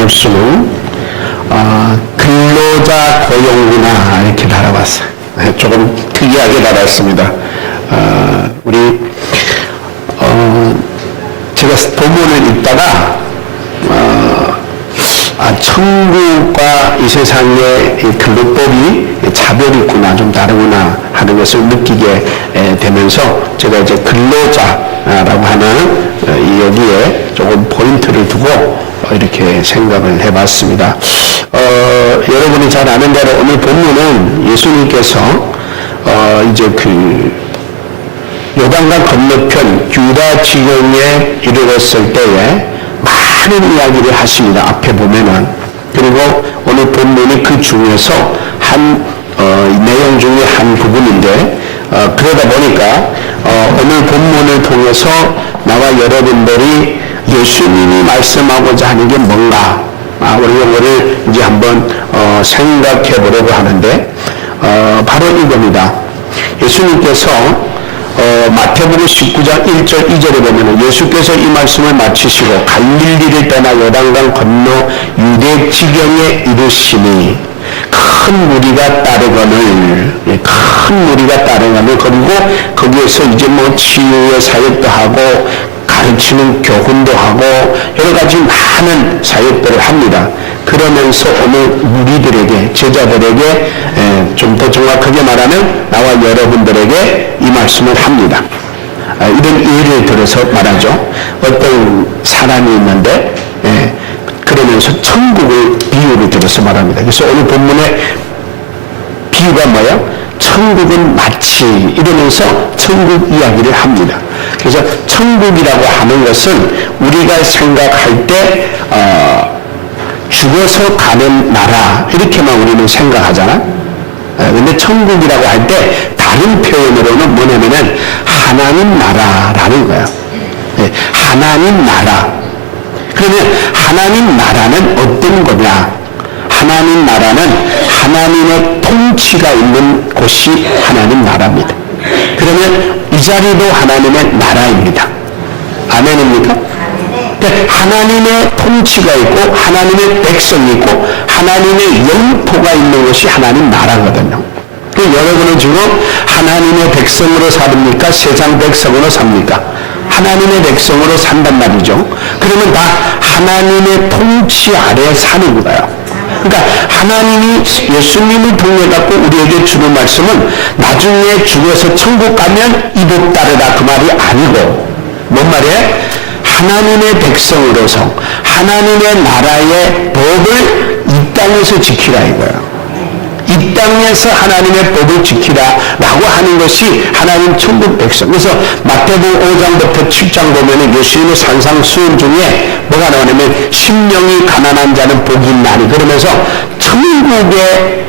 말씀은 근로자 고용문화 이렇게 달아봤어요. 조금 특이하게 달았습니다. 제가 본문을 읽다가 천국과 이 세상의 근로법이 차별이 있구나, 좀 다르구나 하는 것을 느끼게 되면서 제가 이제 근로자라고 하는 여기에 조금 포인트를 두고 이렇게 생각을 해봤습니다. 여러분이 잘 아는 대로 오늘 본문은 예수님께서 이제 요단강 건너편 유다 지경에 이르렀을 때에 많은 이야기를 하십니다. 앞에 보면은. 그리고 오늘 본문이 그 중에서 내용 중에 한 부분인데, 그러다 보니까 오늘 본문을 통해서 나와 여러분들이 예수님이 말씀하고자 하는 게 뭔가, 우리 이거를 이제 한번 생각해 보려고 하는데, 바로 이겁니다. 예수님께서 마태복음 19장 1절 2절에 보면 예수께서 이 말씀을 마치시고 갈릴리를 떠나 요단강 건너 유대 지경에 이르시니 큰 무리가 따르거늘 그리고 거기에서 이제 뭐 치유의 사역도 하고 가르치는 교훈도 하고 여러 가지 많은 사역들을 합니다. 그러면서 오늘 무리들에게, 제자들에게 좀 더 정확하게 말하면 나와 여러분들에게 이 말씀을 합니다. 이런 예를 들어서 말하죠. 어떤 사람이 있는데 그러면서 천국을 비유를 들어서 말합니다. 그래서 오늘 본문의 비유가 뭐예요? 천국은 마치 이러면서 천국 이야기를 합니다. 그래서 천국이라고 하는 것은 우리가 생각할 때 죽어서 가는 나라 이렇게만 우리는 생각하잖아. 근데 천국이라고 할 때 다른 표현으로는 뭐냐면은 하나님 나라라는 거야. 하나님 나라. 그러면 하나님 나라는 어떤 거냐? 하나님 나라는 하나님의 통치가 있는 곳이 하나님 나라입니다. 그러면 이 자리도 하나님의 나라입니다. 아멘입니까? 하나님의 통치가 있고 하나님의 백성이 있고 하나님의 영토가 있는 것이 하나님 나라거든요. 여러분은 지금 하나님의 백성으로 삽니까? 세상 백성으로 삽니까? 하나님의 백성으로 산단 말이죠. 그러면 다 하나님의 통치 아래 사는 거예요. 그러니까 하나님이 예수님을 통해 갖고 우리에게 주는 말씀은 나중에 죽어서 천국 가면 이복 따르라 그 말이 아니고 뭔 말이에요? 하나님의 백성으로서 하나님의 나라의 법을 이 땅에서 지키라 이거예요. 이 땅에서 하나님의 법을 지키라라고 하는 것이 하나님 천국 백성. 그래서 마태복음 5장부터 7장 보면은 예수님의 산상수훈 중에 뭐가 나오냐면 심령이 가난한 자는 복이 있나니 그러면서 천국의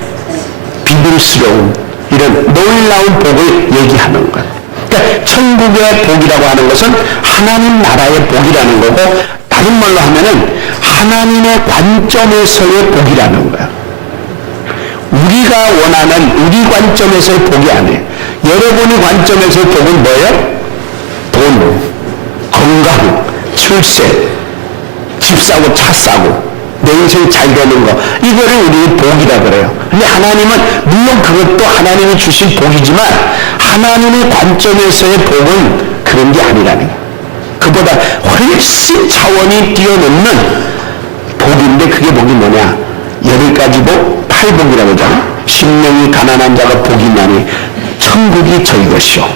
비밀스러운 이런 놀라운 복을 얘기하는 거예요. 그러니까 천국의 복이라고 하는 것은 하나님 나라의 복이라는 거고 다른 말로 하면은 하나님의 관점에서의 복이라는 거야. 우리가 원하는 우리 관점에서의 복이 아니에요. 여러분이 관점에서의 복은 뭐예요? 돈, 건강, 출세, 집 사고 차 사고 내 인생 잘 되는 거 이거를 우리 복이라 그래요. 근데 하나님은 물론 그것도 하나님이 주신 복이지만 하나님의 관점에서의 복은 그런 게 아니라는 거예요. 그보다 훨씬 차원이 뛰어넘는 복인데 그게 복이 뭐냐? 10가지 복, 8복이라고 하잖아. 심령이 가난한 자가 복이 있나니 천국이 저희 것이요.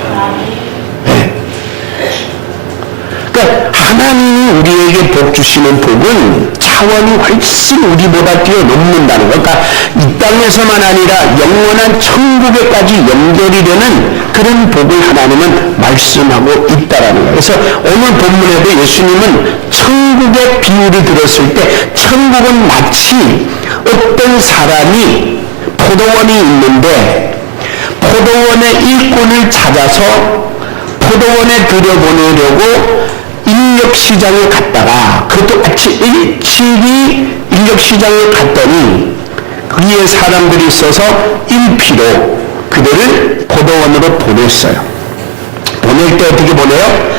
그러니까 하나님이 우리에게 복 주시는 복은 차원이 훨씬 우리보다 뛰어넘는다는 거. 그러니까 이 땅에서만 아니라 영원한 천국에까지 연결이 되는 그런 복을 하나님은 말씀하고 있다라는 거예요. 그래서 오늘 본문에도 예수님은 천국의 비유를 들었을 때 천국은 마치 어떤 사람이 포도원이 있는데 포도원의 일꾼을 찾아서 포도원에 들여보내려고 인력시장에 갔다가 그것도 같이 일찍이 인력시장에 갔더니 거기에 사람들이 있어서 일피로 그들을 포도원으로 보냈어요. 보낼 때 어떻게 보내요?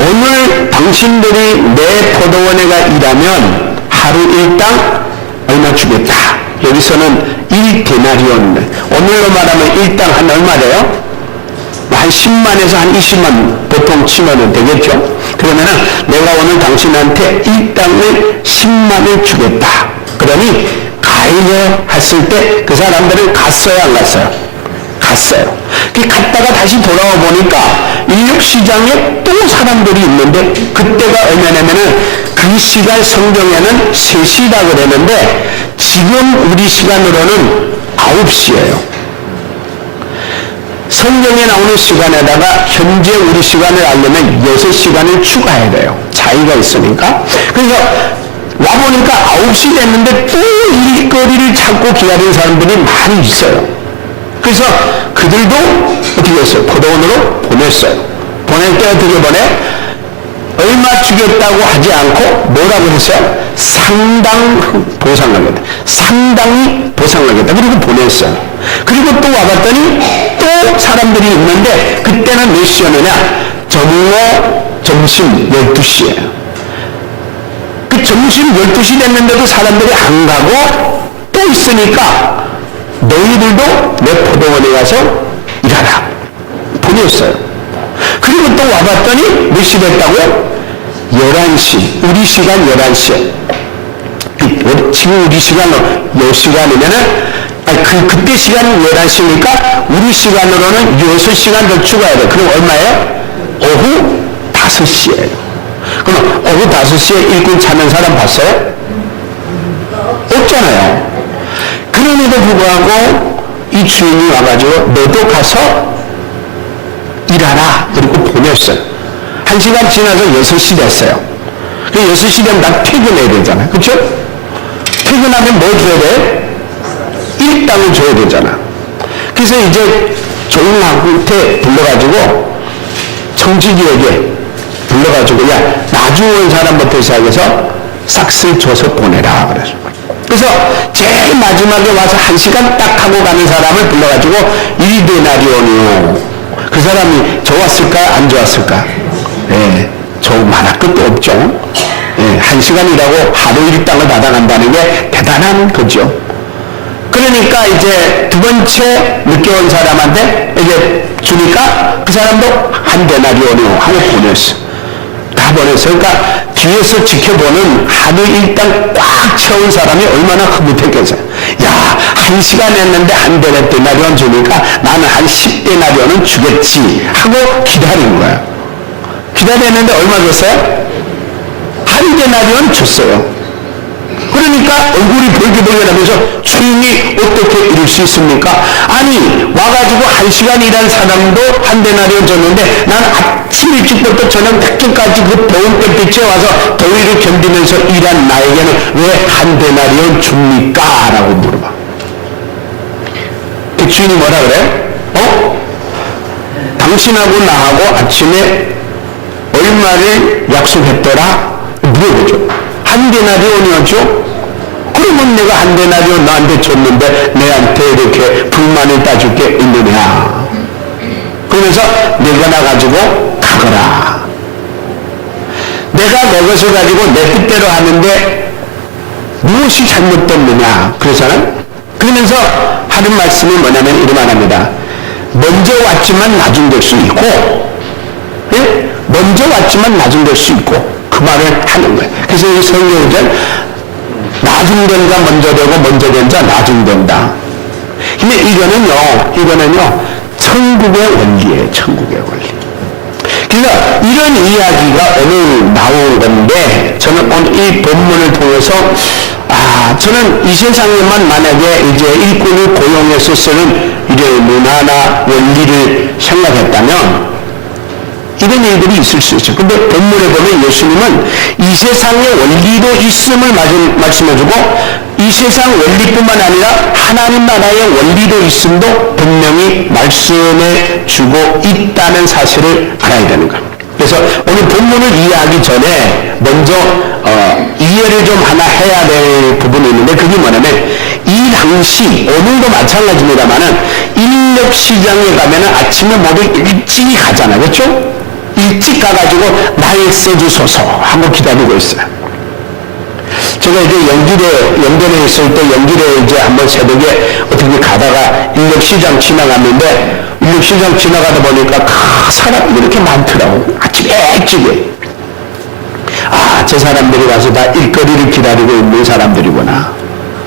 오늘 당신들이 내 포도원에가 일하면 하루 일당 얼마 주겠다. 여기서는 1데나리온, 오늘로 말하면 일당 한 얼마래요? 한 10만에서 한 20만 보통 치면은 되겠죠. 그러면은 내가 오늘 당신한테 일당을 10만을 주겠다. 그러니 가요 했을 때 그 사람들은 갔어요, 안 갔어요? 갔어요. 갔다가 다시 돌아와 보니까 인력시장에 또 사람들이 있는데, 그때가 얼마냐면은 그 시간 성경에는 3시라 그랬는데 지금 우리 시간으로는 9시예요. 성경에 나오는 시간에다가 현재 우리 시간을 알려면 6시간을 추가해야 돼요. 차이가 있으니까. 그래서 와보니까 9시 됐는데 또 일거리를 찾고 기다리는 사람들이 많이 있어요. 그래서 그들도 어떻게 했어요? 포도원으로 보냈어요. 보낼 때 어떻게 보내? 얼마 주겠다고 하지 않고 뭐라고 했어요? 상당 보상하겠다. 상당히 보상하겠다. 그리고 보냈어요. 그리고 또 와봤더니 또 사람들이 있는데 그때는 몇 시였느냐? 점심 12시예요. 그 점심 12시 됐는데도 사람들이 안 가고 또 있으니까 너희들도 내 포도원에 가서 일하라. 보냈어요. 그리고 또 와봤더니 몇 시 됐다고요? 11시. 우리 시간 11시에. 지금 우리 시간으로 몇 시간이면은, 그때 시간이 11시니까 우리 시간으로는 6시간 더 추가해야 돼. 그럼 얼마예요? 오후 5시예요. 그럼 오후 5시에 일꾼 찾는 사람 봤어요? 없잖아요. 그럼에도 불구하고 이 주인이 와가지고 너도 가서 일하라. 그리고 보냈어요. 1시간 지나서 6시 됐어요. 그 6시 되면 나 퇴근해야 되잖아요. 그렇죠? 퇴근하면 뭐 줘야 돼? 일당을 줘야 되잖아. 그래서 이제 조용한테 불러가지고 청지기에게 불러가지고 야 나중 온 사람부터 시작해서 싹쓸 줘서 보내라 그래서. 그래서 제일 마지막에 와서 1시간 딱 하고 가는 사람을 불러가지고 1데나리온이요. 그 사람이 좋았을까 안 좋았을까? 예, 말할 것도 없죠. 예, 1시간 일하고 하루 일당을 받아간다는 게 대단한 거죠. 그러니까 이제 두 번째 늦게 온 사람한테 이제 주니까 그 사람도 1데나리온이요 하고 보냈어. 다 보냈어. 그러니까 뒤에서 지켜보는 하루 일당 꽉 채운 사람이 얼마나 흐뭇했겠어요. 야, 1시간 했는데 1데나리온 주니까 나는 한 10데나리온은 주겠지 하고 기다린 거야. 기다렸는데 얼마 줬어요? 1데나리온 줬어요. 그러니까 얼굴이 벌게벌게하면서 주인이 어떻게 이럴 수 있습니까? 아니 와가지고 1시간 일한 사람도 1데나리온 줬는데 난 아침 일찍부터 저녁 늦게까지 그 더운 햇빛에 와서 더위를 견디면서 일한 나에게는 왜 1데나리온 줍니까? 라고 물어봐. 그 주인이 뭐라 그래? 당신하고 나하고 아침에 얼마를 약속했더라? 물어보죠. 1데나리온이었죠? 그러면 내가 1데나리온 너한테 줬는데 내한테 이렇게 불만을 따줄 게 있느냐? 그러면서 내가 나가지고 가거라. 내가 내 것을 가지고 내 뜻대로 하는데 무엇이 잘못됐느냐? 그래서는 그러면서 하는 말씀이 뭐냐면 이런 말합니다. 먼저 왔지만 나중 될 수 있고, 예? 먼저 왔지만 나중 될 수 있고, 그 말을 하는 거예요. 그래서 이 성경은 나중 된자 먼저 되고 먼저 된자 나중 된다. 근데 이거는요 천국의 원리예요. 천국의 원리. 그러니까 이런 이야기가 오늘 나온 건데 저는 오늘 이 본문을 통해서 저는 이 세상에만 만약에 이제 일꾼을 고용해서 쓰는 이제 문화나 원리를 생각했다면 이런 일들이 있을 수 있죠. 근데 본문에 보면 예수님은 이 세상의 원리도 있음을 말씀해주고 이 세상 원리뿐만 아니라 하나님 나라의 원리도 있음도 분명히 말씀해주고 있다는 사실을 알아야 되는 거예요. 그래서 오늘 본문을 이해하기 전에 먼저 이해를 좀 하나 해야 될 부분이 있는데 그게 뭐냐면 이 당시 오늘도 마찬가지입니다만은 인력시장에 가면은 아침에 모두 일찍 가잖아요. 그렇죠? 일찍 가가지고 날 써주소서 하고 기다리고 있어요. 제가 이제 영전에 있을 때 영길에 이제 한번 새벽에 어떻게 가다가 인력시장 지나갔는데 인력시장 지나가다 보니까 사람이 이렇게 많더라고. 아침에 일찍에. 아, 저 사람들이 와서 다 일거리를 기다리고 있는 사람들이구나.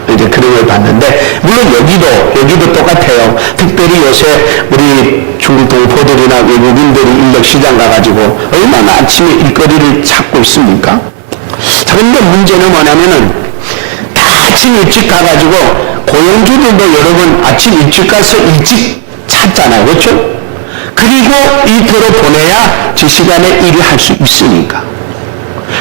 이제 그런 걸 봤는데, 물론 여기도 똑같아요. 특별히 요새 우리 중국 동포들이나 외국인들이 인력시장 가가지고 얼마나 아침에 일거리를 찾고 있습니까? 자, 근데 문제는 뭐냐면은 다 아침 일찍 가가지고 고용주들도 여러분 아침 일찍 가서 일찍 찾잖아요. 그렇죠? 그리고 일터로 보내야 제 시간에 일을 할 수 있으니까.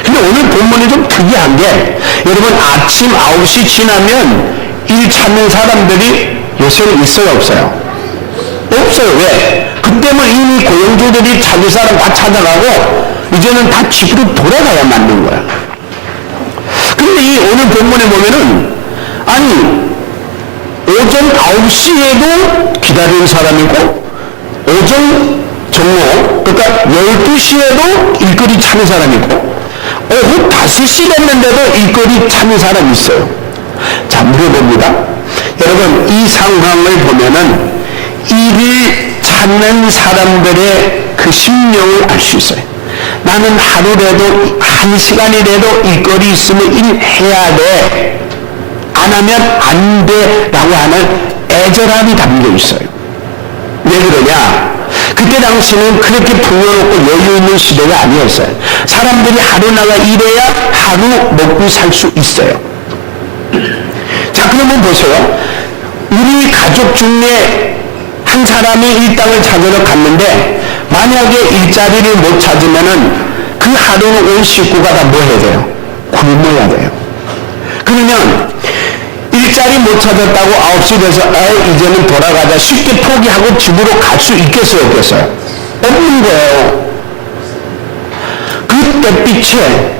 근데 오늘 본문이 좀 특이한 게 여러분 아침 9시 지나면 일 찾는 사람들이 요새는 있어요, 없어요? 없어요. 왜? 그때면 이미 고용주들이 자기 사람 다 찾아가고 이제는 다 집으로 돌아가야 맞는 거야. 근데 이 오늘 본문에 보면은 아니 오전 9시에도 기다리는 사람이고 오전 정오 그러니까 12시에도 일거리 찾는 사람이고 오후 5시 됐는데도 일거리 찾는 사람이 있어요. 자, 물어봅니다. 여러분 이 상황을 보면은 일을 찾는 사람들의 그 심령을 알 수 있어요. 나는 하루라도 1시간이라도 일거리 있으면 일해야 돼. 안 하면 안 돼. 라고 하는 애절함이 담겨 있어요. 왜 그러냐? 그때 당시는 그렇게 풍요롭고 여유 있는 시대가 아니었어요. 사람들이 하루 나가 일해야 하루 먹고 살 수 있어요. 자, 그러면 보세요. 우리 가족 중에 한 사람이 일당을 찾으러 갔는데 만약에 일자리를 못 찾으면은 그 하루는 온 식구가 다 뭐 해야 돼요? 굶어야 돼요. 그러면 일자리 못 찾았다고 9시 돼서 이제는 돌아가자 쉽게 포기하고 집으로 갈 수 있겠어요, 없겠어요? 없는 거예요. 그때 빛에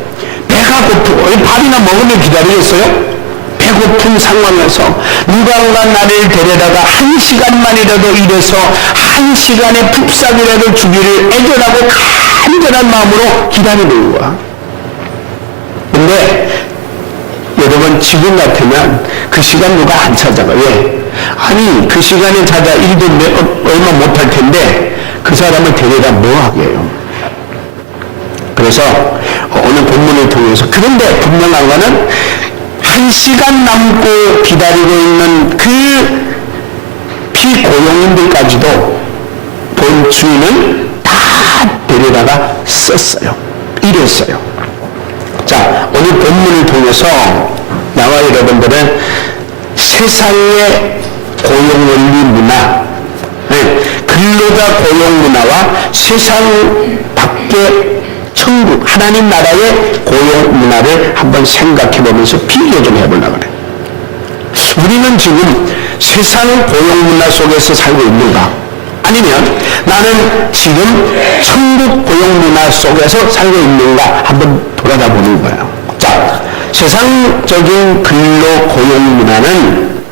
배가 고프고 밥이나 먹으면 기다리겠어요? 배고픈 상황에서 누군가 나를 데려다가 1시간만이라도 일해서 1시간의 푹삭이라도 주기를 애절하고 간절한 마음으로 기다리는 거야. 근데 여러분 지금 같으면 그 시간 누가 안 찾아가. 왜? 아니 그 시간에 찾아 일도 얼마 못할 텐데 그 사람을 데려다 뭐 하게 해요. 그래서 오늘 본문을 통해서 그런데 분명한 거는 1시간 남고 기다리고 있는 그 피고용인들까지도 본 주인은 다 데려다가 썼어요. 이랬어요. 자, 오늘 본문을 통해서 나와 여러분들은 세상의 고용원리 문화, 근로자 고용 문화와 세상 밖의 천국, 하나님 나라의 고용 문화를 한번 생각해 보면서 비교 좀 해보려고 그래요. 우리는 지금 세상 고용 문화 속에서 살고 있는가? 아니면 나는 지금 천국 고용 문화 속에서 살고 있는가? 한번 돌아다 보는 거예요. 자, 세상적인 근로 고용 문화는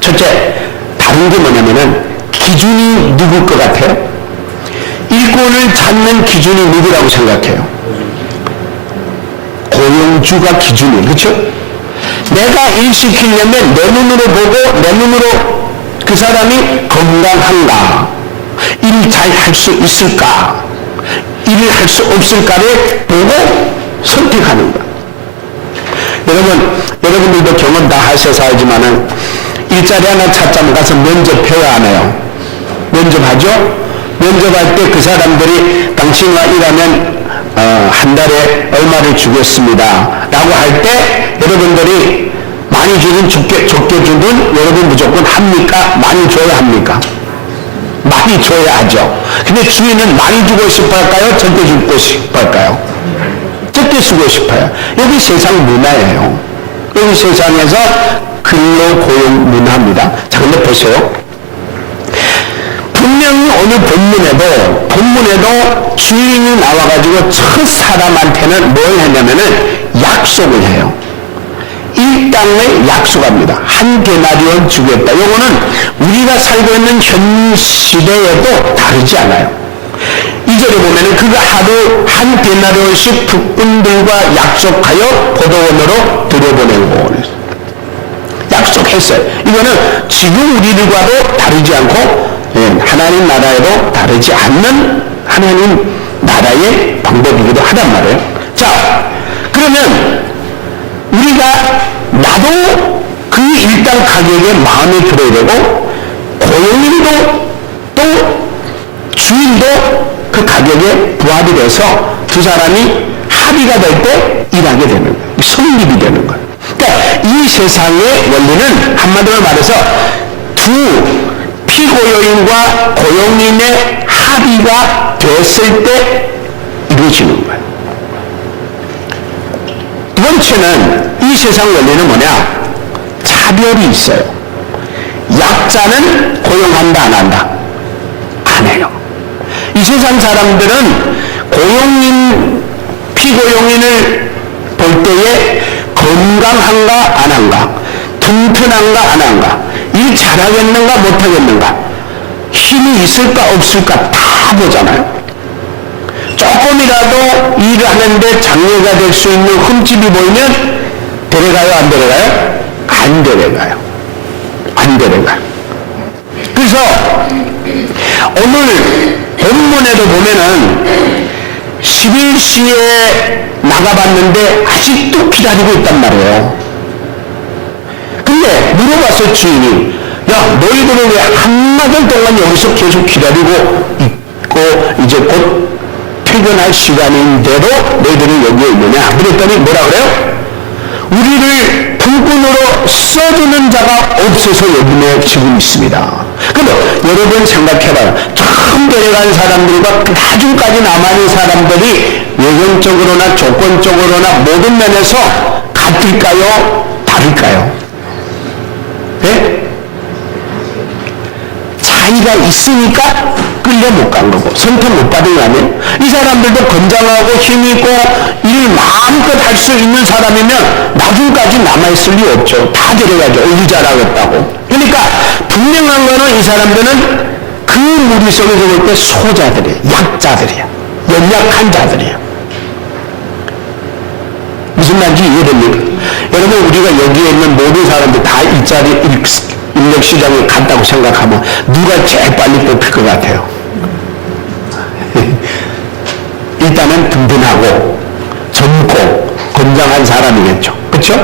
첫째, 다른 게 뭐냐면은 기준이 누굴 것 같아요? 일꾼을 찾는 기준이 누구라고 생각해요? 고용주가 기준이에요. 그렇죠? 내가 일 시키려면 내 눈으로 보고 내 눈으로 그 사람이 건강한가? 일 잘 할 수 있을까? 일을 할 수 없을까를 보고 선택하는 거야. 여러분들도 경험 다 하셔서 알지만은 일자리 하나 찾자면 가서 면접해야 하네요. 면접하죠? 면접할 때 그 사람들이 당신과 일하면 한 달에 얼마를 주겠습니다 라고 할 때 여러분들이 많이 주든 적게 주든 여러분 무조건 합니까? 많이 줘야 합니까? 많이 줘야 하죠. 근데 주인은 많이 주고 싶어 할까요? 적게 주고 싶어 할까요? 적게 주고 싶어요. 여기 세상 문화예요. 여기 세상에서 근로 고용 문화입니다. 자, 근데 보세요. 분명히 오늘 본문에도 주인이 나와가지고 첫 사람한테는 뭘 했냐면은 약속을 해요. 일당을 약속합니다. 한 데나리온 주겠다. 요거는 우리가 살고 있는 현 시대에도 다르지 않아요. 2절에 보면은 그가 하루 한 데나리온씩 북군들과 약속하여 포도원으로 들여보내고 약속했어요. 이거는 지금 우리들과도 다르지 않고 하나님 나라에도 다르지 않는 하나님 나라의 방법이기도 하단 말이에요. 자, 그러면 우리가 나도 그 일당 가격에 마음에 들어야 되고 고용인도 또 주인도 그 가격에 부합이 돼서 두 사람이 합의가 될 때 일하게 되는 거예요. 성립이 되는 거예요. 그러니까 이 세상의 원리는 한마디로 말해서 두 피고용인과 고용인의 합의가 됐을 때 이루어지는 거예요. 두 번째는 이 세상 원리는 뭐냐? 차별이 있어요. 약자는 고용한다 안 한다? 안 해요. 이 세상 사람들은 고용인, 피고용인을 볼 때에 건강한가 안 한가, 튼튼한가 안 한가, 일 잘하겠는가 못하겠는가, 힘이 있을까 없을까 다 보잖아요. 조금이라도 일을 하는데 장애가 될 수 있는 흠집이 보이면 데려가요 안 데려가요? 안 데려가요. 안 데려가요. 그래서 오늘 본문에도 보면은 11시에 나가봤는데 아직도 기다리고 있단 말이에요. 근데 물어봤어요, 주인이. 야, 너희들은 왜 한나절 동안 여기서 계속 기다리고 있고 이제 곧 퇴근할 시간인데도 너희들은 여기에 있느냐? 그랬더니 뭐라 그래요? 우리를 품꾼으로 써주는 자가 없어서 여기에 지금 있습니다. 근데 여러분 생각해봐요. 처음 데려간 사람들과 나중까지 남아있는 사람들이 외형적으로나 조건적으로나 모든 면에서 같을까요? 다를까요? 네? 차이가 있으니까 끌려 못 간 거고 선택 못 받은 거 아니에요? 이 사람들도 건장하고 힘있고 일 마음껏 할 수 있는 사람이면 나중까지 남아있을 리 없죠. 다 데려가죠. 일 잘하겠다고. 그러니까 분명한 거는 이 사람들은 그 무리 속에서 볼 때 소자들이에요. 약자들이에요. 연약한 자들이에요. 무슨 말인지 이해됩니까? 여러분, 우리가 여기에 있는 모든 사람들 다 일자리 인력시장에 간다고 생각하면 누가 제일 빨리 뽑힐 것 같아요? 일단은 든든하고 젊고 건장한 사람이겠죠. 그렇죠?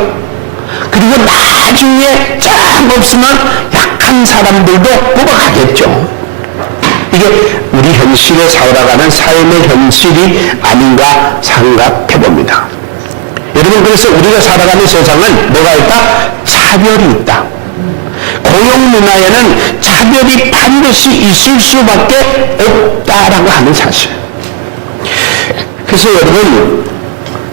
그리고 나중에 쫙 없으면 약한 사람들도 뽑아가겠죠. 이게 우리 현실에 살아가는 삶의 현실이 아닌가 생각해 봅니다. 여러분, 그래서 우리가 살아가는 세상은 뭐가 있다? 차별이 있다. 고용 문화에는 차별이 반드시 있을 수밖에 없다라고 하는 사실. 그래서 여러분,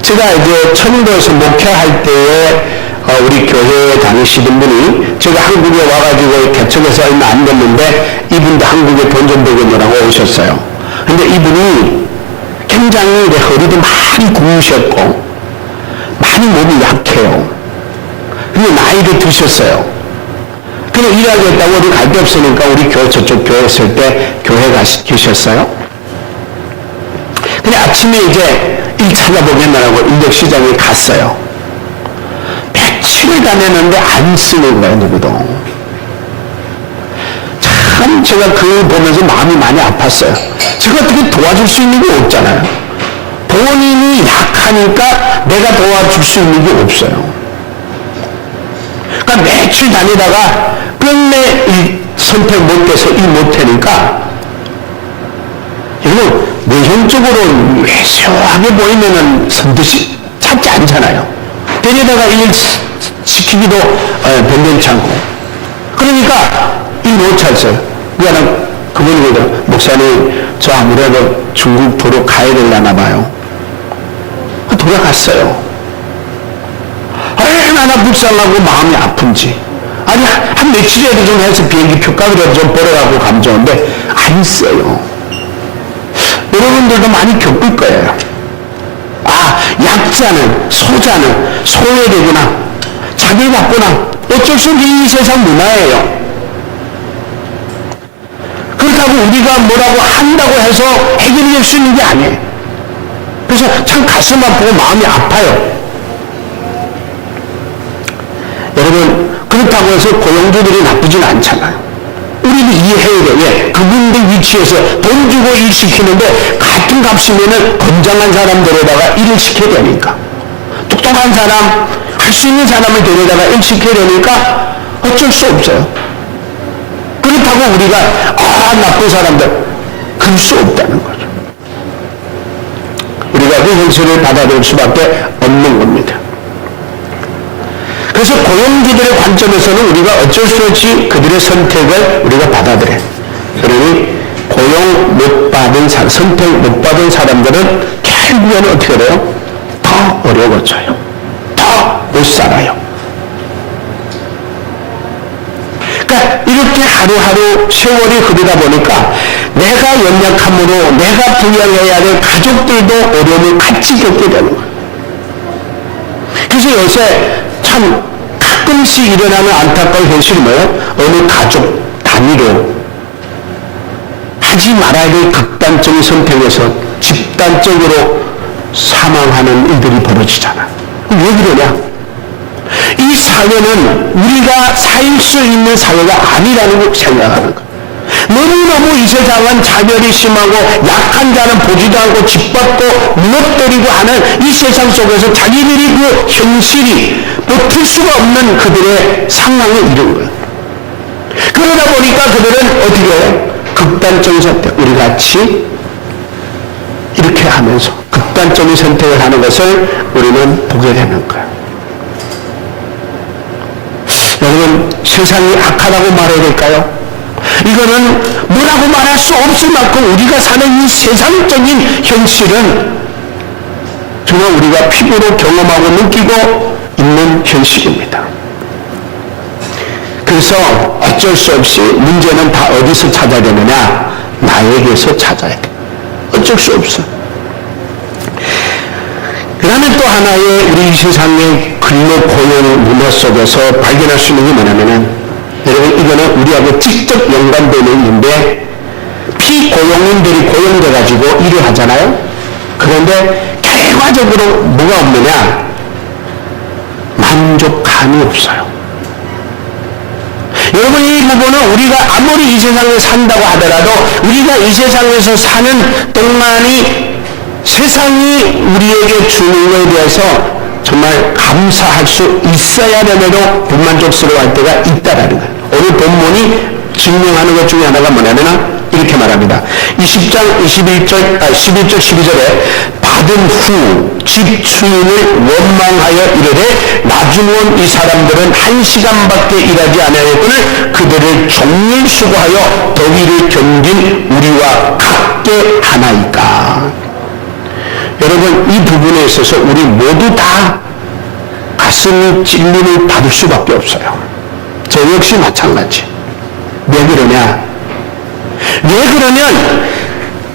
제가 이제 천도에서 목회할 때에 우리 교회에 다니시던 분이 제가 한국에 와가지고 개척해서 얼마 안 됐는데 이분도 한국에 돈 좀 벌겠느라고 오셨어요. 근데 이분이 굉장히 허리도 많이 굽으셨고 많이 몸이 약해요. 근데 나이도 드셨어요. 그냥 일하겠다고 어디 갈 데 없으니까 우리 교회 저쪽 교회 있을 때 교회 계셨어요. 근데 아침에 이제 일 찾아보겠다고 인력시장에 갔어요. 며칠을 다녔는데 안 쓰는 거예요, 누구도. 참 제가 그걸 보면서 마음이 많이 아팠어요. 제가 어떻게 도와줄 수 있는 게 없잖아요. 본인이 약하니까 내가 도와줄 수 있는 게 없어요. 그러니까 며칠 다니다가 끝내 선택 못해서 일 못하니까 여러분, 외형적으로 외소하게 보이면은 선뜻이 찾지 않잖아요. 데려다가 일 시키기도 변변찮고. 그러니까 일 못 찾았어요. 그러니까 그분이 그러더라고요. 목사님, 저 아무래도 중국 도로 가야 되려나 봐요. 돌아갔어요. 얼마나 불쌍하고 마음이 아픈지. 아니, 한 며칠이라도 좀 해서 비행기 표값이라도 좀 벌어가고 가면 좋은데 안 써요. 여러분들도 많이 겪을 거예요. 아, 약자는, 소자는 소외되구나, 차별받구나. 어쩔 수 없는 이 세상 문화예요. 그렇다고 우리가 뭐라고 한다고 해서 해결이 될 수 있는 게 아니에요. 그래서 참 가슴 아프고 마음이 아파요. 여러분, 그렇다고 해서 고용주들이 나쁘진 않잖아요. 우리도 이해해야 돼요. 왜? 그분들 위치에서 돈 주고 일 시키는데 같은 값이면은 건장한 사람 데려다가 일을 시켜야 되니까. 똑똑한 사람, 할 수 있는 사람을 데려다가 일 시켜야 되니까 어쩔 수 없어요. 그렇다고 우리가 나쁜 사람들 그럴 수 없다는 거죠. 우리가 그 현실을 받아들일 수밖에 없는 겁니다. 그래서 고용주들의 관점에서는 우리가 어쩔 수 없이 그들의 선택을 우리가 받아들여요. 그러니 고용 못 받은 사람, 선택 못 받은 사람들은 결국에는 어떻게 돼요? 더 어려워져요. 더 못 살아요. 그러니까 이렇게 하루하루 세월이 흐르다 보니까 내가 연약함으로 내가 부양해야 될 가족들도 어려움을 같이 겪게 되는 거예요. 그래서 요새 참 가끔씩 일어나는 안타까운 현실이 뭐예요? 어느 가족 단위로 하지 말아야 될 극단적인 선택에서 집단적으로 사망하는 일들이 벌어지잖아. 왜 그러냐? 이 사회는 우리가 살 수 있는 사회가 아니라는 걸 생각하는 거예요. 너무너무 이 세상은 차별이 심하고 약한 자는 보지도 않고 짓밟고 무너뜨리고 하는 이 세상 속에서 자기들이 그 현실이 버틸 수가 없는 그들의 상황을 이룬 거예요. 그러다 보니까 그들은 어떻게 해요? 극단적인 선택, 우리 같이 이렇게 하면서 극단적인 선택을 하는 것을 우리는 보게 되는 거예요. 여러분, 세상이 악하다고 말해야 될까요? 이거는 뭐라고 말할 수 없을 만큼 우리가 사는 이 세상적인 현실은 정말 우리가 피부로 경험하고 느끼고 있는 현실입니다. 그래서 어쩔 수 없이 문제는 다 어디서 찾아야 되느냐? 나에게서 찾아야 돼. 어쩔 수 없어. 그 다음에 또 하나의 우리 이 세상의 근로 고용 문화 속에서 발견할 수 있는 게 뭐냐면은, 여러분, 이거는 우리하고 직접 연관되는 일인데, 피고용인들이 고용돼가지고 일을 하잖아요. 그런데 결과적으로 뭐가 없느냐? 만족감이 없어요. 여러분, 이 부분은 우리가 아무리 이 세상에 산다고 하더라도 우리가 이 세상에서 사는 동안이 세상이 우리에게 주는 것에 대해서 정말 감사할 수 있어야 되면서 불만족스러워할 때가 있다라는 거예요. 오늘 본문이 증명하는 것 중에 하나가 뭐냐면 이렇게 말합니다. 20장 11절 12절에 받은 후 집주인을 원망하여 이르되 나중 온 이 사람들은 1시간밖에 일하지 아니하였거늘 그들을 종일 수고하여 더위를 견딘 우리와 같게 하나이까. 여러분, 이 부분에 있어서 우리 모두 다 가슴이 찔림을 받을 수밖에 없어요. 저 역시 마찬가지. 왜 그러냐? 왜 그러면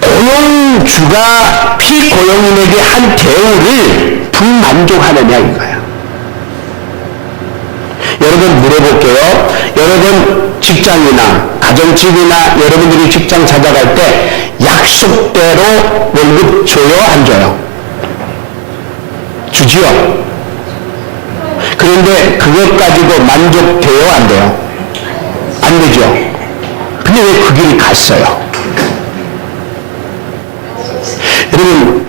고용주가 피고용인에게 한 대우를 불만족하느냐 이거야. 여러분 물어볼게요. 여러분 직장이나 가정집이나 여러분들이 직장 찾아갈 때 약속대로 월급 줘요? 안 줘요? 주지요? 그런데 그것 가지고 만족돼요? 안 돼요? 안 되죠? 근데 왜 그 길을 갔어요? 여러분,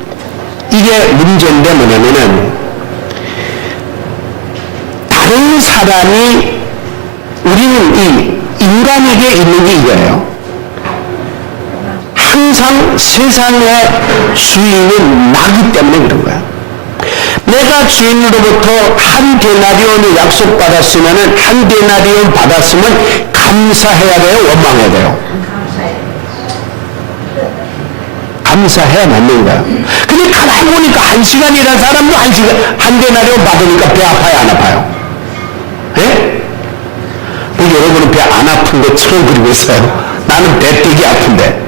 이게 문제인데 뭐냐면은 다른 사람이 우리는 이 인간에게 있는 게 이거예요. 항상 세상의 주인은 나기 때문에 그런 거야. 내가 주인으로부터 한 데나리온을 약속받았으면 한 데나리온 받았으면 감사해야 돼요? 원망해야 돼요? 감사해야 맞는 거야. 근데 가만히 보니까 1시간 일한 사람도 1시간, 한 데나리온 받으니까 배 아파요? 안 아파요? 예? 여러분은 배 안 아픈 거 처음 그리고 있어요. 나는 배 되게 아픈데.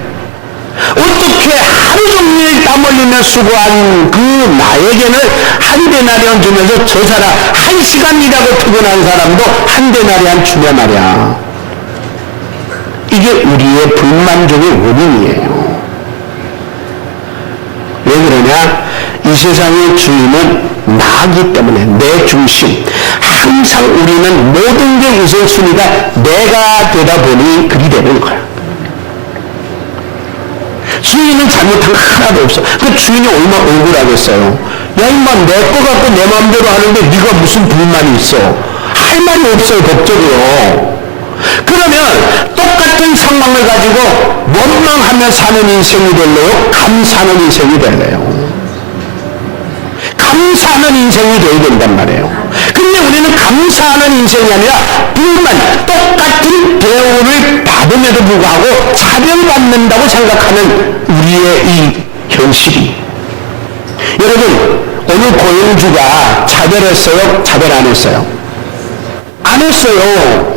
어떻게 하루 종일 땀 흘리며 수고한 그 나에게는 한 데나리온 주면서 저 사람 1시간 일하고 퇴근한 사람도 한 데나리온 주냐 말이야. 이게 우리의 불만족의 원인이에요. 왜 그러냐? 이 세상의 주인은 나기 때문에 내 중심. 항상 우리는 모든 게 우선순위가 내가 되다 보니 그리 되는 거야. 주인은 잘못한 거 하나도 없어. 그 주인이 얼마나 억울하겠어요. 야 임마 내 거 갖고 내 마음대로 하는데 네가 무슨 불만이 있어. 할 말이 없어요. 법적으로. 그러면 똑같은 상황을 가지고 원망하며 사는 인생이 될래요? 감사하는 인생이 될래요? 감사하는 인생이 되어야 된단 말이에요. 근데 우리는 감사하는 인생이 아니라 불만, 똑같은 대우를 받음에도 불구하고 차별받는다고 생각하는 우리의 이 현실이. 여러분, 오늘 고용주가 차별했어요? 차별 안 했어요? 안 했어요.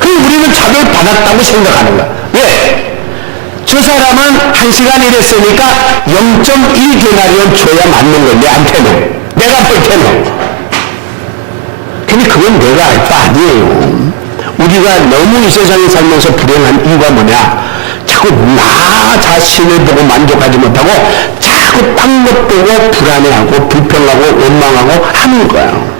그럼 우리는 차별받았다고 생각하는 거야. 왜? 저 사람은 1시간 일했으니까 0.1데나리온 줘야 맞는 거야. 내한테는. 내가 볼 때는. 근데 그건 내가 알 바 아니에요. 우리가 너무 이 세상에 살면서 불행한 이유가 뭐냐? 자꾸 나 자신을 보고 만족하지 못하고 자꾸 딴 것 보고 불안해하고 불평하고 원망하고 하는 거야.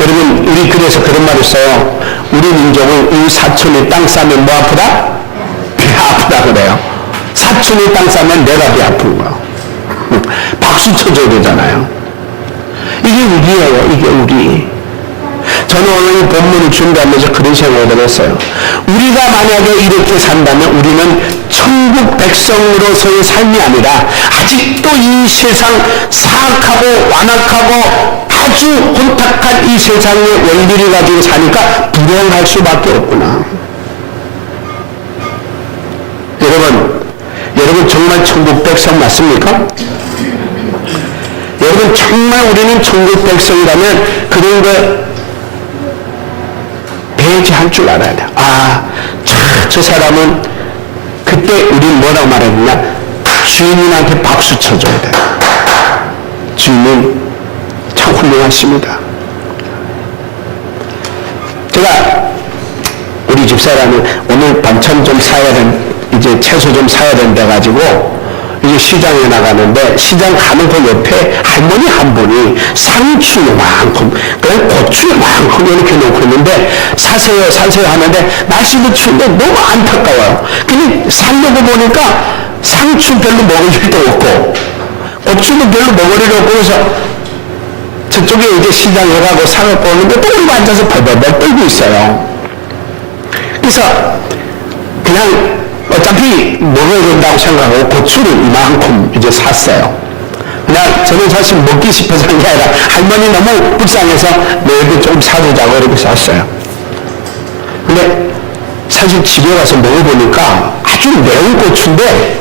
여러분, 우리 그래서 그런 말을 써요. 우리 민족은 이 사촌이 땅 싸면 뭐 아프다? 배 아프다 그래요. 사촌이 땅 싸면 내가 배 아픈 거야. 박수 쳐줘야 되잖아요. 이게 우리예요. 이게 우리. 저는 오늘 이 본문을 준비하면서 그런 생각을 했어요. 우리가 만약에 이렇게 산다면 우리는 천국 백성으로서의 삶이 아니라 아직도 이 세상 사악하고 완악하고 아주 혼탁한 이 세상의 원리를 가지고 사니까 불행할 수밖에 없구나. 여러분 정말 천국 백성 맞습니까? 여러분 정말 우리는 천국 백성이라면 그런 거 배제할 줄 알아야 돼. 저 사람은 그때 우리는 뭐라고 말했냐? 주인한테 박수 쳐줘야 돼. 주인은 참 훌륭하십니다. 제가 우리 집사람이 오늘 반찬 좀 사야 이제 채소 좀 사야 된다 가지고 이제 시장에 나가는데 시장 가는 그 옆에 할머니 한 분이 상추 요만큼 그냥 고추 요만큼 이렇게 놓고 있는데 사세요 하는데 날씨도 추운데 너무 안타까워요. 근데 살려고 보니까 상추 별로 먹을 일도 없고 고추도 별로 먹을 일 없고 그래서 저쪽에 이제 시장에 가고 사갖고 오는데 또 우리가 앉아서 발발발 떨고 있어요. 그래서 그냥 어차피 먹어야 된다고 생각하고 고추를 이만큼 이제 샀어요. 그냥 저는 사실 먹기 싶어서 한 게 아니라 할머니 너무 불쌍해서 내일도 좀 사주자고 이렇게 샀어요. 근데 사실 집에 가서 먹어보니까 아주 매운 고추인데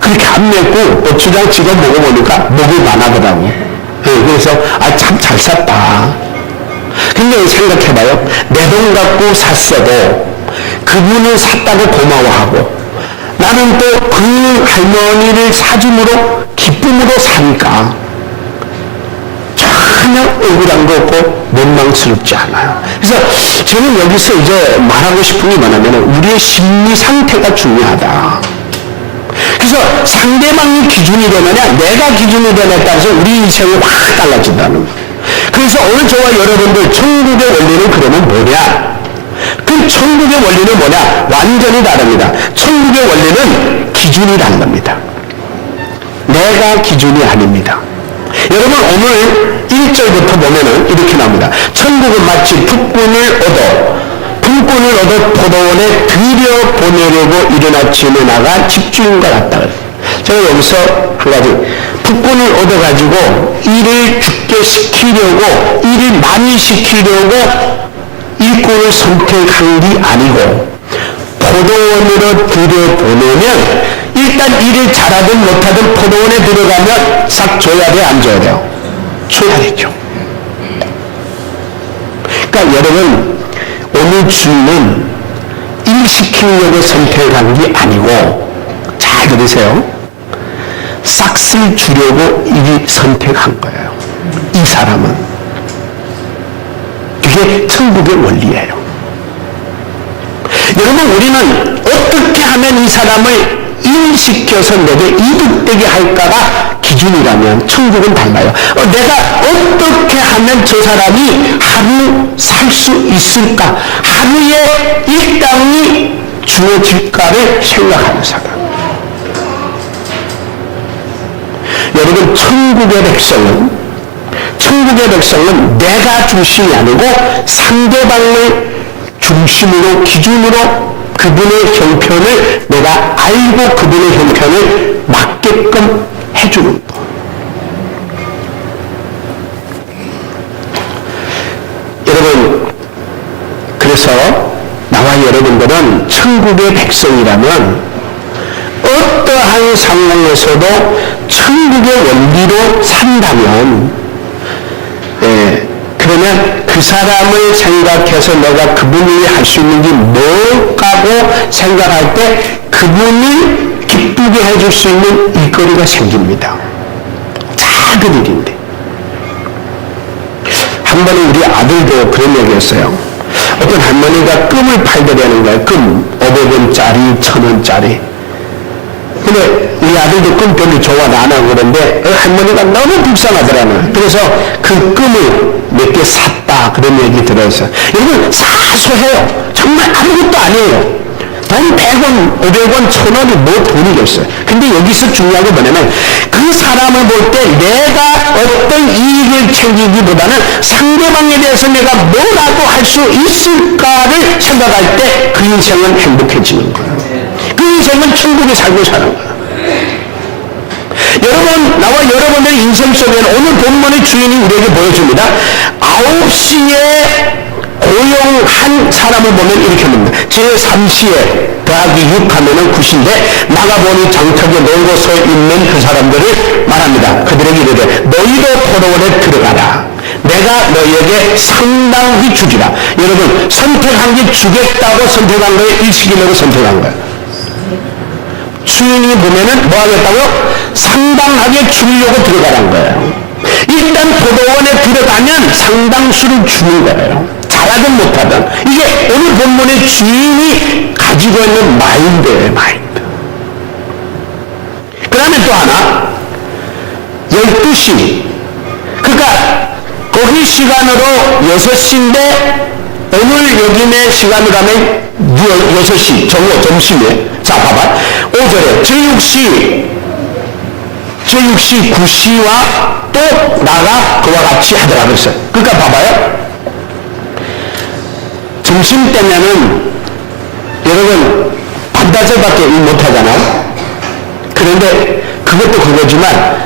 그렇게 안 맵고 고추장 찍어 먹어보니까 먹을 만하더라고요. 그래서 참 잘 샀다. 근데 생각해봐요. 내 돈 갖고 샀어도 그분을 샀다고 고마워하고 나는 또 그 할머니를 사줌으로 기쁨으로 사니까 전혀 억울한 거 없고 원망스럽지 않아요. 그래서 저는 여기서 이제 말하고 싶은 게 뭐냐면 우리의 심리 상태가 중요하다. 그래서 상대방이 기준이 되느냐 내가 기준이 되느냐에 따라서 우리 인생이 확 달라진다는 거예요. 그래서 오늘 저와 여러분들 천국의 원리는 그러면 뭐냐? 그 천국의 원리는 뭐냐? 완전히 다릅니다. 천국의 원리는 기준이 다른 겁니다. 내가 기준이 아닙니다. 여러분 오늘 1절부터 보면은 이렇게 나옵니다. 천국은 마치 품꾼을 얻어 포도원에 들여보내려고 이른 아침에 나가 집주인과 같다. 제가 여기서 한 가지 품꾼을 얻어가지고 일을 죽게 시키려고 일을 많이 시키려고 일꾼을 선택한 게 아니고 포도원으로 들여보내면 일단 일을 잘하든 못하든 포도원에 들어가면 싹 줘야 돼, 안 줘야 돼요? 줘야 되죠. 그러니까 여러분 오늘 주인은 일 시키려고 선택한 게 아니고 잘 들으세요. 싹쓸 주려고 이 선택한 거예요. 이 사람은. 그게 천국의 원리예요. 여러분, 우리는 어떻게 하면 이 사람을 일시켜서 내게 이득되게 할까가 기준이라면 천국은 달라요. 내가 어떻게 하면 저 사람이 하루 살 수 있을까? 하루에 일당이 주어질까를 생각하는 사람. 여러분, 천국의 백성은 내가 중심이 아니고 상대방을 중심으로, 기준으로 그분의 형편을 내가 알고 그분의 형편을 맞게끔 해주는 것. 여러분, 그래서 나와 여러분들은 천국의 백성이라면 어떠한 상황에서도 천국의 원리로 산다면, 그러면 그 사람을 생각해서 내가 그분이 할 수 있는 게 뭘까고 생각할 때 그분을 기쁘게 해줄 수 있는 일거리가 생깁니다. 작은 일인데. 한 번에 우리 아들도 그런 얘기했어요. 어떤 할머니가 끔을 팔더라는 거예요. 끔 500원짜리, 1000원짜리. 근데 우리 아들도 끔 별로 좋아는 안 하고 그러는데 할머니가 너무 불쌍하더라고요. 그래서 그 끔을 몇 개 샀다 그런 얘기 들었어요. 여러분, 사소해요. 정말 아무것도 아니에요. 돈 100원, 500원, 1000원이 뭐 돈이겠어요. 근데 여기서 중요한 게 뭐냐면 그 사람을 볼 때 내가 어떤 이익을 챙기기보다는 상대방에 대해서 내가 뭐라도 할 수 있을까를 생각할 때 그 인생은 행복해지는 거예요. 그 인생은 천국에 살고 사는 거예요. 여러분, 나와 여러분들의 인생 속에는 오늘 본문의 주인이 우리에게 보여줍니다. 9시에 고용한 사람을 보면 이렇게 묻니다. 제3시에 더하기 6 하면은 9시인데 나가보니 장터에 놀고 서 있는 그 사람들을 말합니다. 그들에게 이르되 너희도 포로원에 들어가라. 내가 너희에게 상당히 주리라. 여러분, 선택한 게 주겠다고 선택한 거예요? 일시기내로 선택한 거예요? 주인이 보면은 뭐 하겠다고? 상당하게 주려고 들어가는 거예요. 일단 포도원에 들어가면 상당수를 주는 거예요. 잘하든 못하든. 이게 오늘 본문의 주인이 가지고 있는 마인드예요, 마인드. 그 다음에 또 하나, 12시. 그러니까 거기 시간으로 6시인데 오늘 여기네 시간으로 하면 6시, 점심에. 자, 봐봐. 5절에 제6시, 9시와 또 나가 그와 같이 하더라 그랬어요. 그러니까 봐봐요. 점심 때면은 여러분 반다절밖에 일 못하잖아요. 그런데 그것도 그거지만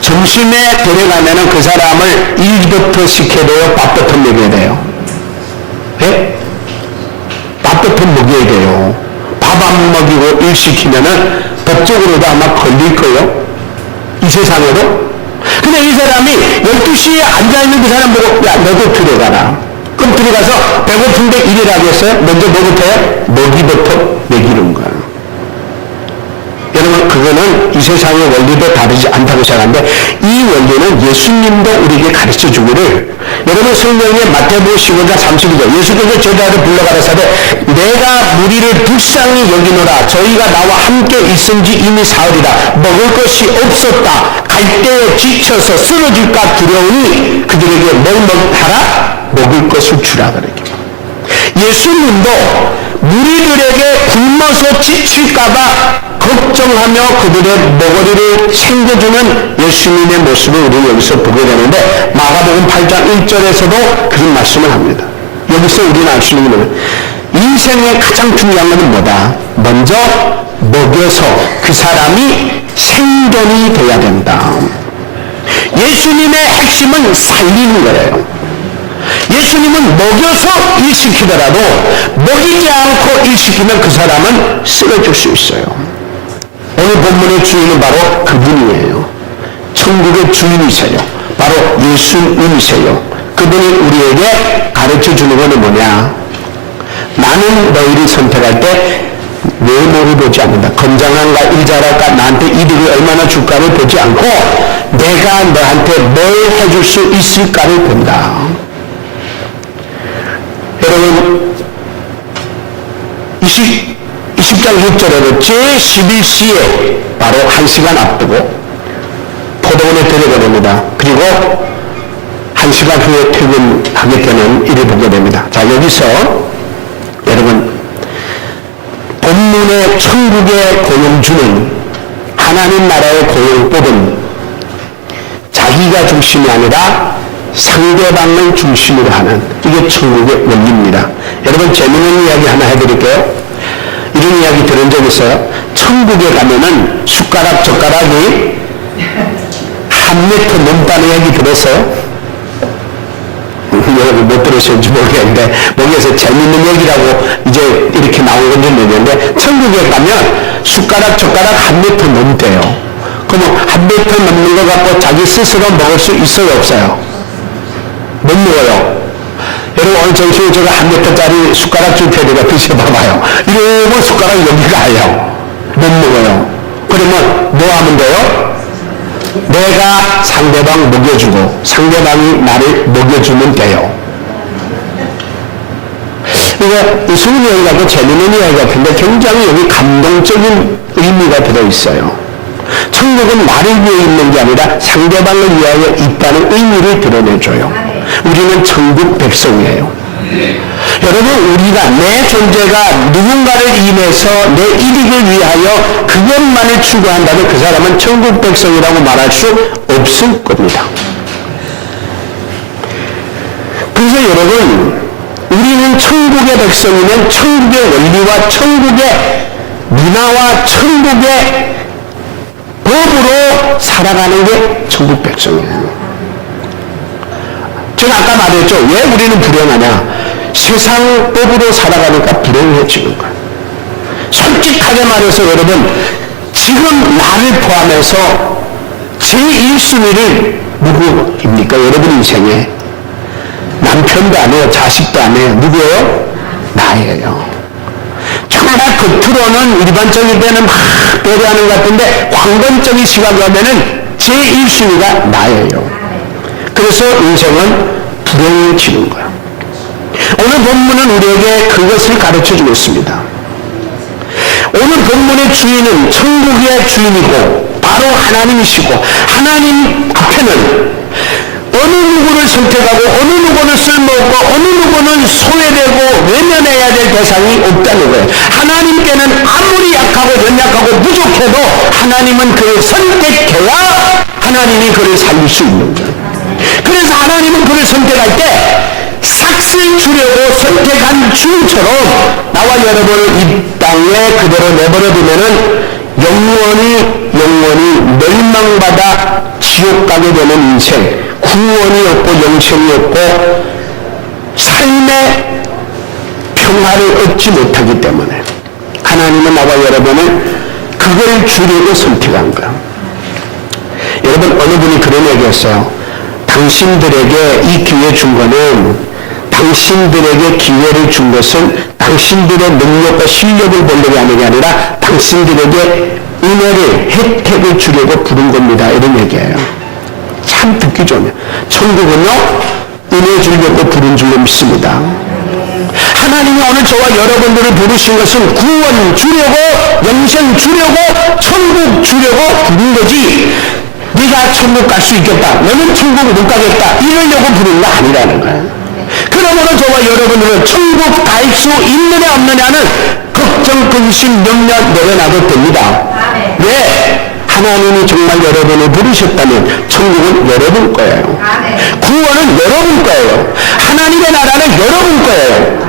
점심에 데려가면은 그 사람을 일부터 시켜야 돼요? 밥부터 먹여야 돼요? 예? 밥부터 먹여야 돼요. 밥 안 먹이고 일 시키면은 법적으로도 아마 걸릴 거예요. 이 세상에도. 근데 이 사람이 12시에 앉아있는 그 사람 보고 야 너도 들어가라. 그럼 들어가서 배고픈데 일이라고 했어요? 먼저 뭐부터 해요? 먹이부터 먹이는 거야. 여러분, 그거는 이 세상의 원리도 다르지 않다고 생각하는데 이 원리는 예수님도 우리에게 가르쳐 주기를, 여러분 성경에 마태복음 15장 32절 예수께서 제자를 불러가라사대 내가 무리를 불쌍히 여기노라. 저희가 나와 함께 있은지 이미 사흘이라. 먹을 것이 없었다. 갈 때에 지쳐서 쓰러질까 두려우니 그들에게 뭘 하라? 먹을 것을 주라. 그러게. 예수님도 무리들에게 굶어서 지칠까봐 걱정하며 그들의 먹거리를 챙겨주는 예수님의 모습을 우리는 여기서 보게 되는데 마가복음 8장 1절에서도 그런 말씀을 합니다. 여기서 우리는 알 수 있는 게 뭐냐면 인생의 가장 중요한 것은 뭐다? 먼저 먹여서 그 사람이 생존이 돼야 된다. 예수님의 핵심은 살리는 거예요. 예수님은 먹여서 일시키더라도 먹이지 않고 일시키면 그 사람은 쓰러질 수 있어요. 오늘 본문의 주인은 바로 그분이에요. 천국의 주인이세요. 바로 예수님이세요. 그분이 우리에게 가르쳐 주는 것은 뭐냐? 나는 너희를 선택할 때 외모를 보지 않는다. 건장한가 일잘할까 나한테 이득을 얼마나 줄까를 보지 않고 내가 너한테 뭘 해줄 수 있을까를 본다. 여러분, 이 20장 6절에도 제11시에 바로 1시간 앞두고 포도원에 들어가렵니다. 그리고 1시간 후에 퇴근하게 되는 일을 보게 됩니다. 자, 여기서 여러분, 본문의 천국의 고용주는 하나님 나라의 고용법은 자기가 중심이 아니라 상대방을 중심으로 하는, 이게 천국의 원리입니다. 여러분, 재미있는 이야기 하나 해드릴게요. 이런 이야기 들은 적 있어요? 천국에 가면은 숟가락 젓가락이 한 미터 넘다는 이야기 들었어요? 여러분 못 들으셨는지 모르겠는데, 거기에서 재밌는 얘기라고 이제 이렇게 나온 건지 모르겠는데, 천국에 가면 숟가락 젓가락 한 미터 넘대요. 그럼 한 미터 넘는 거 갖고 자기 스스로 먹을 수 있어요, 없어요? 못 먹어요. 여러분, 오늘 점심에 제가 한 미터짜리 숟가락 줄 테니까 드셔봐봐요. 이러면 숟가락 여기 가요. 못 먹어요. 그러면 뭐 하면 돼요? 내가 상대방 먹여주고 상대방이 나를 먹여주면 돼요. 이거 무슨 이야기 같고 재밌는 이야기 같은데 굉장히 여기 감동적인 의미가 들어있어요. 천국은 나를 위해 있는 게 아니라 상대방을 위하여 있다는 의미를 드러내줘요. 우리는 천국 백성이에요. 여러분, 우리가 내 존재가 누군가를 인해서 내 이익을 위하여 그것만을 추구한다면 그 사람은 천국 백성이라고 말할 수 없을 겁니다. 그래서 여러분, 우리는 천국의 백성이면 천국의 원리와 천국의 문화와 천국의 법으로 살아가는 게 천국 백성이에요. 제가 아까 말했죠. 왜 우리는 불행하냐? 세상 법으로 살아가니까 불행해지는 거예요. 솔직하게 말해서 여러분, 지금 나를 포함해서 제1순위를 누구입니까? 여러분 인생에 남편도 아니에요, 자식도 아니에요. 누구예요? 나예요. 정말 겉으로는 일반적인 데는 막 배려하는 것 같은데 관건적인 시각으로 하면은 제1순위가 나예요. 그래서 인생은 불행해지는 거예요. 오늘 본문은 우리에게 그것을 가르쳐주고 있습니다. 오늘 본문의 주인은 천국의 주인이고 바로 하나님이시고, 하나님 앞에는 어느 누구를 선택하고 어느 누구는 쓸모없고 어느 누구는 소외되고 외면해야 될 대상이 없다는 거예요. 하나님께는 아무리 약하고 연약하고 부족해도 하나님은 그를 선택해야 하나님이 그를 살릴 수 있는 거예요. 그래서 하나님은 그를 선택할 때 삭슬 주려고 선택한 주처럼 나와 여러분을 이 땅에 그대로 내버려두면은 영원히 멸망받아 지옥 가게 되는 인생, 구원이 없고 영생이 없고 삶의 평화를 얻지 못하기 때문에 하나님은 나와 여러분을 그걸 주려고 선택한 거예요. 여러분, 어느 분이 그런 얘기했어요. 당신들에게 이 기회 준 거는, 당신들에게 기회를 준 것은 당신들의 능력과 실력을 보려고 하는 게 아니라 당신들에게 은혜를, 혜택을 주려고 부른 겁니다. 이런 얘기예요. 참 듣기 좋네요. 천국은요, 은혜 주려고 부른 줄로 믿습니다. 하나님이 오늘 저와 여러분들을 부르신 것은 구원 주려고, 영생 주려고, 천국 주려고 부른 거지, 네가 천국 갈 수 있겠다, 너는 천국 못 가겠다, 이러려고 부른 거 아니라는 거예요. 그러므로 저와 여러분들은 천국 갈 수 있느냐 없느냐는 걱정, 근심, 염려 내려놔도 됩니다. 왜? 하나님이 정말 여러분을 부르셨다면 천국은 여러분 거예요. 구원은 여러분 거예요. 하나님의 나라는 여러분 거예요.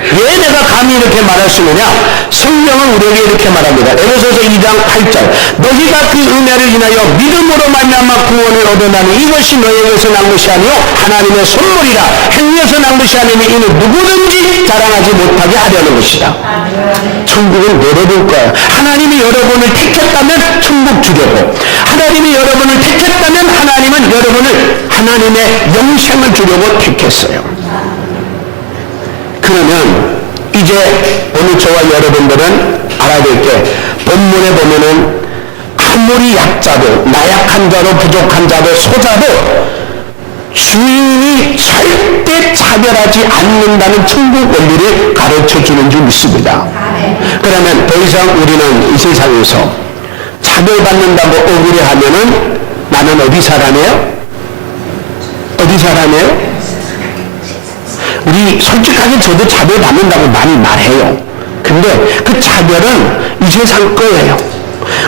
왜 내가 감히 이렇게 말할 수 있느냐? 성경은 우리에게 이렇게 말합니다. 에베소서 2장 8절, 너희가 그 은혜를 인하여 믿음으로 말미암아 구원을 얻어나니 이것이 너희에게서 난 것이 아니요 하나님의 선물이라. 행위에서 난 것이 아니니 이는 누구든지 자랑하지 못하게 하려는 것이다. 천국은 여러분 거예요. 하나님이 여러분을 택했다면 천국 주려고, 하나님이 여러분을 택했다면 하나님은 여러분을 하나님의 영생을 주려고 택했어요. 그러면 이제 오늘 저와 여러분들은 알아야 될 게, 본문에 보면은 아무리 약자도, 나약한 자도, 부족한 자도, 소자도 주인이 절대 차별하지 않는다는 천국 원리를 가르쳐 주는 줄 믿습니다. 그러면 더 이상 우리는 이 세상에서 차별받는다고 억울해하면은 나는 어디 살아내요? 어디 살아내요? 우리 솔직하게 저도 차별받는다고 많이 말해요. 근데 그 차별은 이 세상 거예요.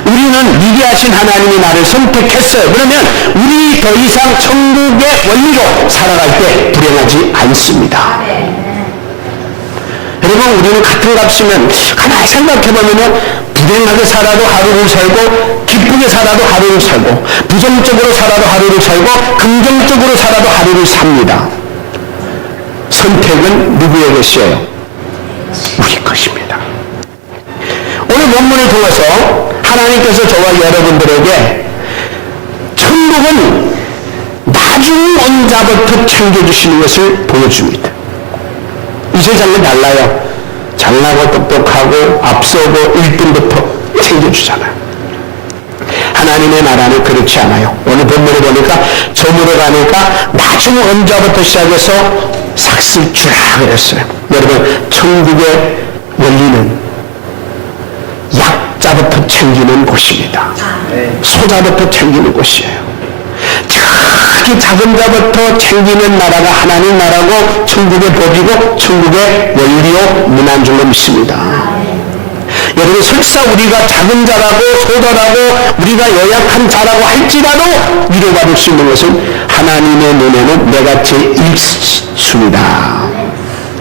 우리는 위대하신 하나님이 나를 선택했어요. 그러면 우리 더 이상 천국의 원리로 살아갈 때 불행하지 않습니다. 여러분, 우리는 같은 값이면 가만히 생각해보면 불행하게 살아도 하루를 살고, 기쁘게 살아도 하루를 살고, 부정적으로 살아도 하루를 살고, 긍정적으로 살아도 하루를 삽니다. 선택은 누구의 것이에요? 우리 것입니다. 오늘 본문을 통해서 하나님께서 저와 여러분들에게 천국은 나중 온 자부터 챙겨주시는 것을 보여줍니다. 이 세상은 달라요. 잘나고 똑똑하고 앞서고 1등부터 챙겨주잖아요. 하나님의 나라는 그렇지 않아요. 오늘 본문에 보니까 저물어 가니까 나중 온 자부터 시작해서 삭슬 주라 그랬어요. 여러분, 천국의 원리는 약자부터 챙기는 곳입니다. 소자부터 챙기는 곳이에요. 저기 작은 자부터 챙기는 나라가 하나님 나라고 천국의 법이고 천국의 원리요 문안줄로 믿습니다. 여러분, 설사 우리가 작은 자라고 소자라고 우리가 연약한 자라고 할지라도 위로받을 수 있는 것은 하나님의 눈에는 내가 제일 순위다.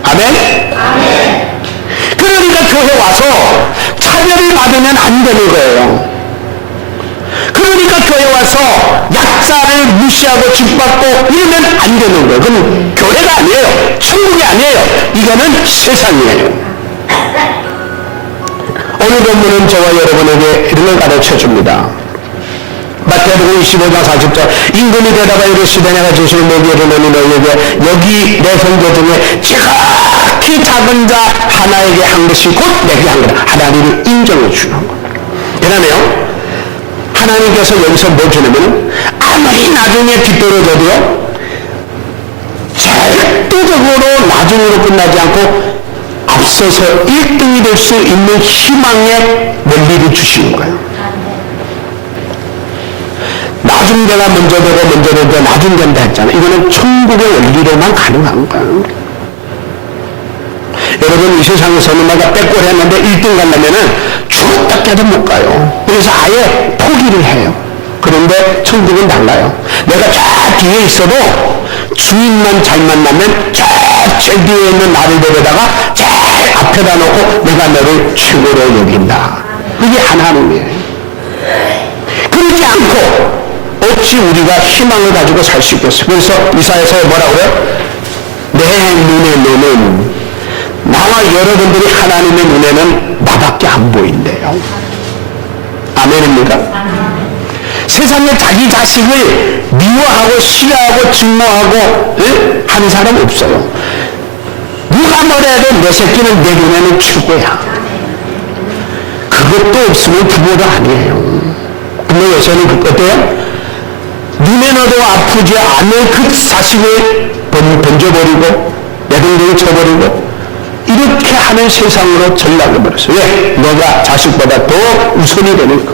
아멘? 그러니까 교회 와서 차별을 받으면 안 되는 거예요. 그러니까 교회 와서 약자를 무시하고 짓밟고 이러면 안 되는 거예요. 그건 교회가 아니에요. 천국이 아니에요. 이거는 세상이에요. 오늘 본문은 저와 여러분에게 이런 걸 가르쳐 줍니다. 마태복음 25장 40절 임금이 대답하여 이르시되 내가 주시는 먹이를 너니 너희에게 여기 내 성도 중에 지극히 작은 자 하나에게 한 것이 곧 내게 한 거다. 하나님이 인정해 주는 거예요. 그러면 하나님께서 여기서 뭐 주냐면 아무리 나중에 뒤떨어져도요 절대적으로 나중으로 끝나지 않고 앞서서 1등이 될 수 있는 희망의 원리를 주시는 거예요. 나중 내가 먼저 되고 먼저 되고 나중 된다 했잖아요. 이거는 천국의 원리로만 가능한 거예요. 여러분, 이 세상에서는 내가 백골 했는데 1등 가려면은 죽었다 깨도 못 가요. 그래서 아예 포기를 해요. 그런데 천국은 달라요. 내가 저 뒤에 있어도 주인만 잘 만나면 저 제일 뒤에 있는 나를 데려다가 제일 앞에다 놓고 내가 너를 최고로 여긴다. 그게 하나님이에요. 그러지 않고 어찌 우리가 희망을 가지고 살 수 있겠어요? 그래서 이사야서에 뭐라고 그래요? 내 눈에 너는 나와 여러분들이 하나님의 눈에는 나밖에 안 보인대요. 아멘입니까? 세상에 자기 자식을 미워하고 싫어하고 증오하고 하는 사람 없어요. 누가 뭐래도 내 새끼는 내 눈에는 최고야. 그것도 없으면 부모도 아니에요. 근데 요새는 어때요? 눈에 넣어도 아프지 않은 그 자식을 던져버리고 내동댕이 쳐버리고 이렇게 하는 세상으로 전락해버렸어요. 왜? 너가 자식보다 더 우선이 되니까.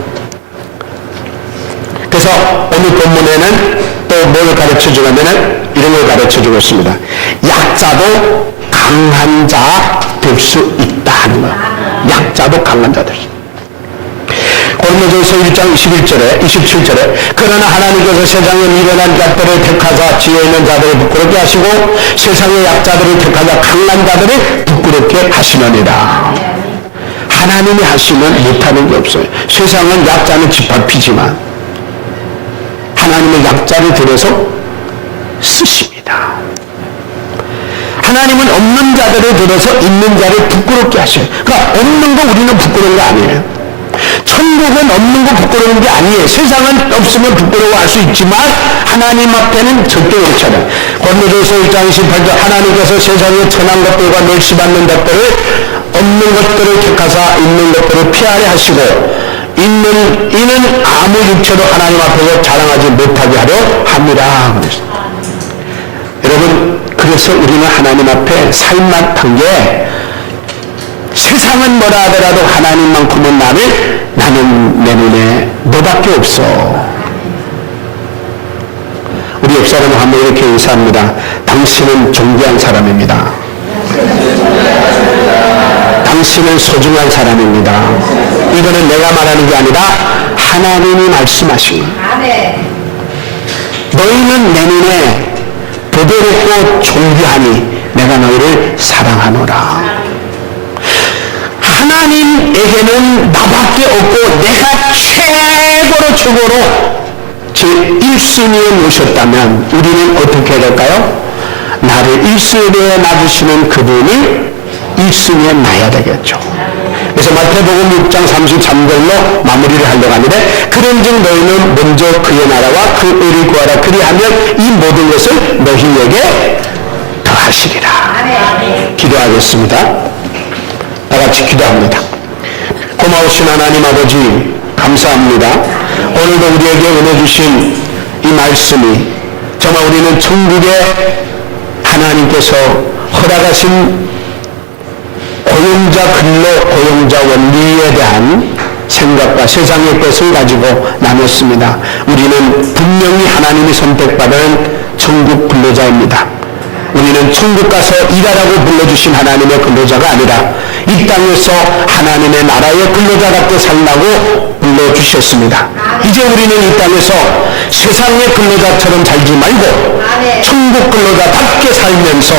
그래서 오늘 본문에는 또 뭘 가르쳐주냐면 이런 걸 가르쳐주고 있습니다. 약자도 강한 자 될 수 있다 하는 거예요. 약자도 강한 자 될 수 있다. 고린도전서 1장 21절에 27절에 그러나 하나님께서 세상에 미련한 자들을 택하사 지혜 있는 자들을 부끄럽게 하시고 세상의 약자들을 택하사 강한 자들을 부끄럽게 하시느니라. 하나님이 하시면 못하는 게 없어요. 세상은 약자는 짓밟히지만 하나님은 약자를 들여서 쓰십니다. 하나님은 없는 자들을 들어서 있는 자를 부끄럽게 하셔요. 그러니까 없는 거 우리는 부끄러운 거 아니에요. 천국은 없는 거 부끄러운 게 아니에요. 세상은 없으면 부끄러워할 수 있지만 하나님 앞에는 절대 그렇지 않아요. 고린도전서 1장 28절 하나님께서 세상에 천한 것들과 멸시받는 것들을 없는 것들을 택하사 있는 것들을 피하려 하시고 이는 아무 육체도 하나님 앞에서 자랑하지 못하게 하려 합니다. 그랬어요. 여러분, 그래서 우리는 하나님 앞에 살만한 게 세상은 뭐라 하더라도 하나님만큼은 나는 내 눈에 너밖에 없어. 우리 옆 사람은 한번 이렇게 인사합니다. 당신은 존귀한 사람입니다. 당신은 소중한 사람입니다. 이거는 내가 말하는 게 아니라 하나님이 말씀하신 거예요. 너희는 내 눈에 보배롭고 존귀하니 내가 너희를 사랑하노라. 하나님에게는 나밖에 없고 내가 최고로 제 1순위에 놓으셨다면 우리는 어떻게 해야 될까요? 나를 1순위에 놔주시는 그분을 1순위에 놔야 되겠죠. 그래서 마태복음 6장 33절로 마무리를 하려고 하는데, 그런즉 너희는 먼저 그의 나라와 그 의를 구하라. 그리하면 이 모든 것을 너희에게 더하시리라. 기도하겠습니다. 다같이 기도합니다. 고마우신 하나님 아버지 감사합니다. 오늘도 우리에게 은혜 주신 이 말씀이 정말 우리는 천국의 하나님께서 허락하신 고용자 근로, 고용자 원리에 대한 생각과 세상의 것을 가지고 나눴습니다. 우리는 분명히 하나님이 선택받은 천국 근로자입니다. 우리는 천국 가서 일하라고 불러주신 하나님의 근로자가 아니라 이 땅에서 하나님의 나라의 근로자답게 살라고 불러주셨습니다. 이제 우리는 이 땅에서 세상의 근로자처럼 살지 말고 천국 근로자답게 살면서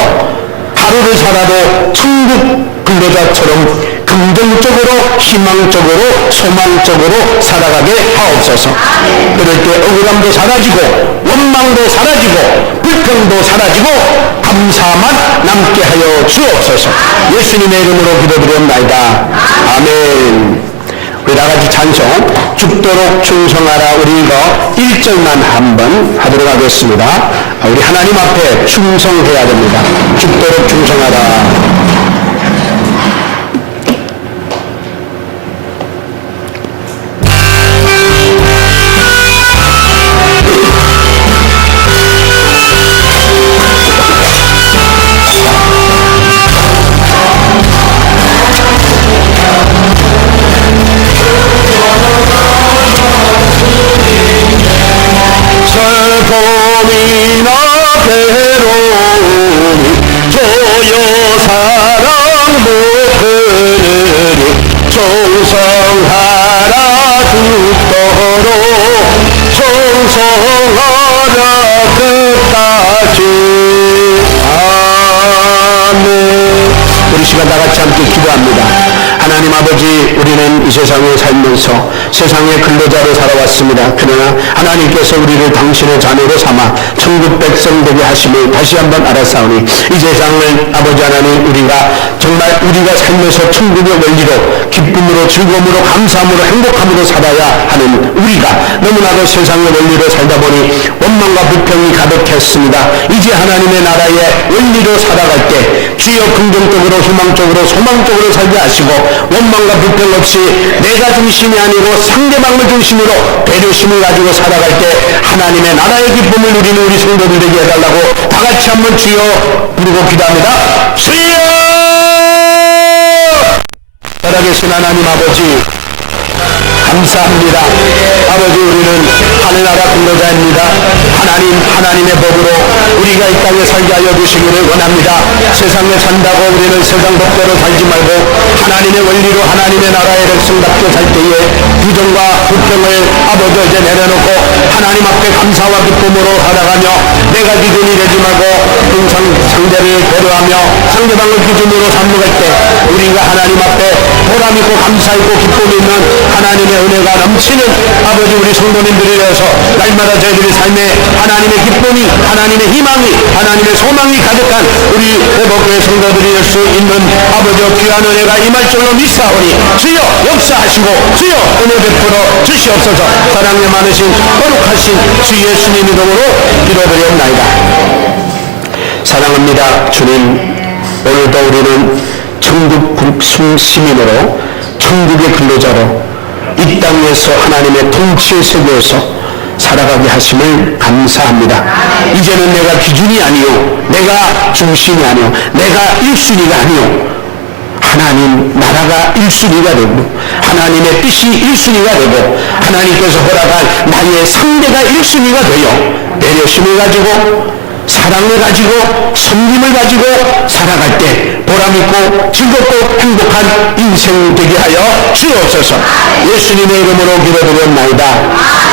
하루를 살아도 천국 근로자처럼 긍정적으로, 희망적으로, 소망적으로 살아가게 하옵소서. 그럴 때 억울함도 사라지고 원망도 사라지고 불평도 사라지고 감사만 남게 하여 주옵소서. 예수님의 이름으로 기도드렸나이다. 아멘. 우리 다같이 찬송 죽도록 충성하라. 우리 이거 1절만 한번 하도록 하겠습니다. 우리 하나님 앞에 충성해야 됩니다. 죽도록 충성하라. 슬픔이나 괴로움이 조여 사랑 못하느니 충성하라. 죽도록 충성하라. 끝까지. 아멘. 우리 시간 다같이 함께 기도합니다. 하나님 아버지, 우리는 이 세상에 살면서 세상의 근로자로 살아왔습니다. 그러나 하나님께서 우리를 당신의 자녀로 삼아 천국 백성 되게 하심을 다시 한번 알았사오니 이 세상을 아버지 하나님 우리가 정말 우리가 살면서 천국의 원리로 기쁨으로 즐거움으로 감사함으로 행복함으로 살아야 하는 우리가 너무나도 세상의 원리로 살다 보니 원망과 불평이 가득했습니다. 이제 하나님의 나라의 원리로 살아갈 때 주여 긍정적으로 희망적으로 소망적으로 살게 하시고 원망과 불평 없이 내가 중심이 아니고 상대방을 중심으로 배려심을 가지고 살아갈 때 하나님의 나라의 기쁨을 누리는 우리 성도들에게 해달라고 다같이 한번 주여 부르고 기도합니다. 주여! 살아계신 하나님 아버지 감사합니다. 아버지, 우리는 하늘나라 근로자입니다. 하나님의 법으로 우리가 이 땅에 살게 하여 주시기를 원합니다. 세상에 산다고 우리는 세상 법대로 살지 말고 하나님의 원리로 하나님의 나라의 백성답게 살 때에 부정과 불평을 아버지 이제 내려놓고 하나님 앞에 감사와 기쁨으로 살아가며 내가 기준이 되지 말고 상대를 배려하며 상대방을 기준으로 삼는 때 우리가 하나님 앞에 보람있고 감사있고 기쁨이 있는 하나님의 은혜가 넘치는 아버지 우리 성도님들이 되어서 날마다 저희들의 삶에 하나님의 기쁨이, 하나님의 희망이, 하나님의 소망이 가득한 우리 회복교회 성도들이 될 수 있는 아버지 귀한 은혜가 임할 줄로 믿사오니 주여 역사하시고 주여 은혜 베풀어 주시옵소서. 사랑에 많으신 거룩하신 주 예수님 이름으로 기도드렸나이다. 사랑합니다. 주님, 오늘도 우리는 천국 시민으로 천국의 근로자로 이 땅에서 하나님의 통치의 세계에서 살아가게 하심을 감사합니다. 이제는 내가 기준이 아니요, 내가 중심이 아니요, 내가 1순위가 아니요, 하나님 나라가 1순위가 되고 하나님의 뜻이 1순위가 되고 하나님께서 허락한 나의 상대가 1순위가 되어 배려심을 가지고 사랑을 가지고 섬김을 가지고 살아갈 때 보람있고 즐겁고 행복한 인생 되게 하여 주옵소서. 예수님의 이름으로 기도드렸나이다.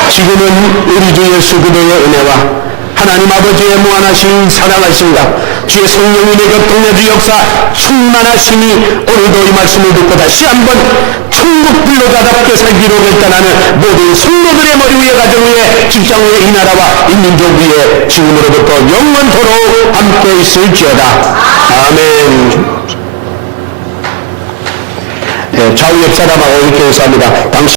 지금은 우리 주 예수 그리스도의 은혜와 하나님 아버지의 무한하신 사랑하심과 주의 성령님의 교통내주 역사 충만하심이 오늘도 이 말씀을 듣고 다시 한번 천국 불로자답게 살기로 결단하는 모든 성도들의 머리 위에 가정 위에 직장 위에 이 나라와 이 민족 위에 지금으로부터 영원토록 함께 있을지어다. 아멘. 좌우 옆 사람하고 이렇게 해서 합니다. 당신